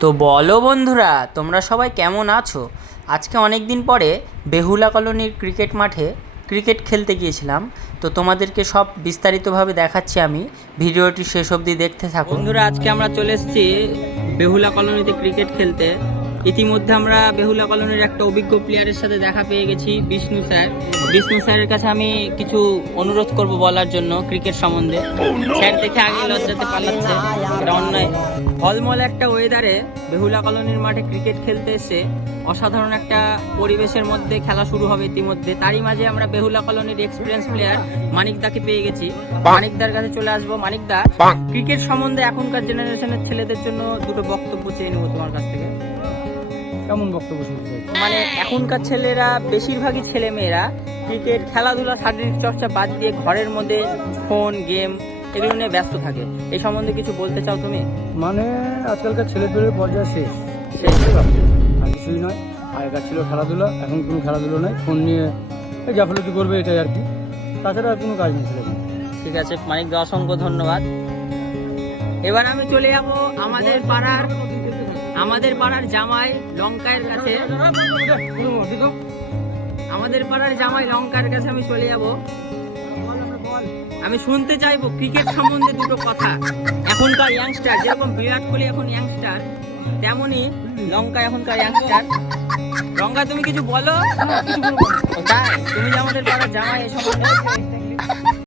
তো বলো বন্ধুরা, তোমরা সবাই কেমন আছো? আজকে অনেক দিন পরে বেহুলা কলোনির ক্রিকেট মাঠে ক্রিকেট খেলতে গিয়েছিলাম। তো তোমাদেরকে সব বিস্তারিতভাবে দেখাচ্ছি, আমি ভিডিওটি শেষ অবধি দেখতে থাকো। বন্ধুরা, আজকে আমরা চলে এসেছি বেহুলা কলোনিতে ক্রিকেট খেলতে। ইতিমধ্যে আমরা বেহুলা কলোনির একটা অভিজ্ঞ প্লেয়ারের সাথে দেখা পেয়ে গেছি, বিষ্ণু স্যার। বিষ্ণু স্যারের কাছে আমি কিছু অনুরোধ করব বলার জন্য ক্রিকেট সম্বন্ধে। স্যার দেখে আগে লজ্জাতে পালাচ্ছে, এটা অন্যায়। ঝলমল একটা ওয়েদারে বেহুলা কলোনির মাঠে ক্রিকেট খেলতে এসে অসাধারণ একটা পরিবেশের মধ্যে খেলা শুরু হবে ইতিমধ্যে। তারই মাঝে আমরা বেহুলা কলোনির এক্সপিরিয়েন্স প্লেয়ার মানিকদাকে পেয়ে গেছি। মানিকদার কাছে চলে আসবো। মানিকদা, ক্রিকেট সম্বন্ধে এখনকার জেনারেশনের ছেলেদের জন্য দুটো বক্তব্য চেয়ে নেবো তোমার কাছ থেকে। কেমন বক্তব্য শুনতে চাই? মানে এখনকার ছেলেরা, বেশিরভাগই ছেলে মেয়েরা ক্রিকেট খেলাধুলা, শারীরিক চর্চা বাদ দিয়ে ঘরের মধ্যে ফোন, গেম এগুলো নিয়ে ব্যস্ত থাকে। এই সম্বন্ধে কিছু বলতে চাও তুমি? মানে আজকালকার ছেলেপেলের পর্যায়ে শেষ আর কিছুই নয়। আগেকার ছিল খেলাধুলা, এখন কোনো খেলাধুলো নয়। ফোন নিয়ে গাফিলতি করবে, এটাই আর কি। তাছাড়া আর কোনো কাজ নেই ছেলেদের। ঠিক আছে মানিকদা, অসংখ্য ধন্যবাদ। এবার আমি চলে যাব আমাদের পাড়ার জামাই লঙ্কায়ের কাছে। আমাদের পাড়ার জামাই লঙ্কার কাছে আমি চলে যাব। আমি শুনতে চাইবো ক্রিকেট সম্বন্ধে দুটো কথা। এখনকার ইয়াংস্টার, যেরকম বিরাট কোহলি এখন ইয়াংস্টার, তেমনই লঙ্কা এখনকার ইয়াংস্টার। লঙ্কা, তুমি কিছু বলো। তাই তুমি যে আমাদের পাড়ার জামাই, এ সম্বন্ধে